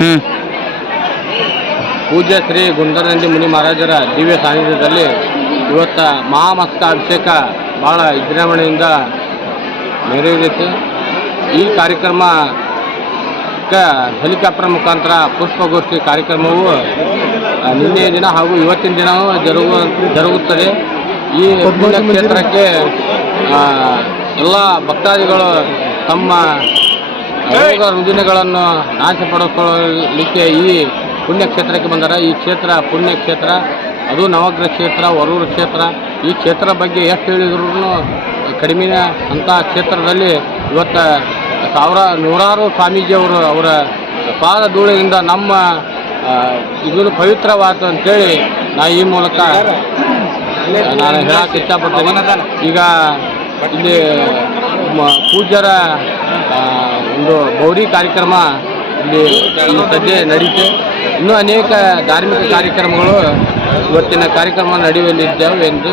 ಹ್ಞೂ ಪೂಜ್ಯ ಶ್ರೀ ಗುಂಡರನಂದಿ ಮುನಿ ಮಹಾರಾಜರ ದಿವ್ಯ ಸಾನ್ನಿಧ್ಯದಲ್ಲಿ ಇವತ್ತು ಮಹಾಮಸ್ತಕ ಅಭಿಷೇಕ ಭಾಳ ವಿಜೃಂಭಣೆಯಿಂದ ನೆರವೇರಿತು. ಈ ಕಾರ್ಯಕ್ರಮಕ್ಕೆ ಹೆಲಿಕಾಪ್ಟರ್ ಮುಖಾಂತರ ಪುಷ್ಪಗೋಷ್ಠಿ ಕಾರ್ಯಕ್ರಮವು ನಿನ್ನೆಯ ದಿನ ಹಾಗೂ ಇವತ್ತಿನ ದಿನವೂ ಜರುಗುತ್ತದೆ. ಈ ಪುಣ್ಯಕ್ಷೇತ್ರಕ್ಕೆ ಎಲ್ಲ ಭಕ್ತಾದಿಗಳು ತಮ್ಮ ರೋಗ ರುಜಿನಗಳನ್ನು ನಾಶಪಡಿಸಲಿಕ್ಕೆ ಈ ಪುಣ್ಯಕ್ಷೇತ್ರಕ್ಕೆ ಬಂದರೆ ಈ ಕ್ಷೇತ್ರ ಪುಣ್ಯಕ್ಷೇತ್ರ, ಅದು ನವಗ್ರಹ ಕ್ಷೇತ್ರ, ವರೂರು ಕ್ಷೇತ್ರ. ಈ ಕ್ಷೇತ್ರ ಬಗ್ಗೆ ಎಷ್ಟು ಹೇಳಿದ್ರು ಕಡಿಮೆಯ ಅಂಥ ಕ್ಷೇತ್ರದಲ್ಲಿ ಇವತ್ತು ನೂರಾರು ಸ್ವಾಮೀಜಿಯವರು ಅವರ ಪಾದ ಧೂಳಿನಿಂದ ನಮ್ಮ ಇದನ್ನು ಪವಿತ್ರವಾದ ಅಂತೇಳಿ ಈ ಮೂಲಕ ನಾನು ಹೇಳಕ್ಕೆ ಇಷ್ಟಪಡ್ತೀನಿ. ಈಗ ಇಲ್ಲಿ ಪೂಜ್ಯರ ಒಂದು ಗೌರಿ ಕಾರ್ಯಕ್ರಮ ಇಲ್ಲಿ ಸದ್ಯ ನಡೀತೆ. ಇನ್ನೂ ಅನೇಕ ಧಾರ್ಮಿಕ ಕಾರ್ಯಕ್ರಮಗಳು ಇವತ್ತಿನ ಕಾರ್ಯಕ್ರಮ ನಡೆಯಲಿದ್ದಾವೆ ಎಂದು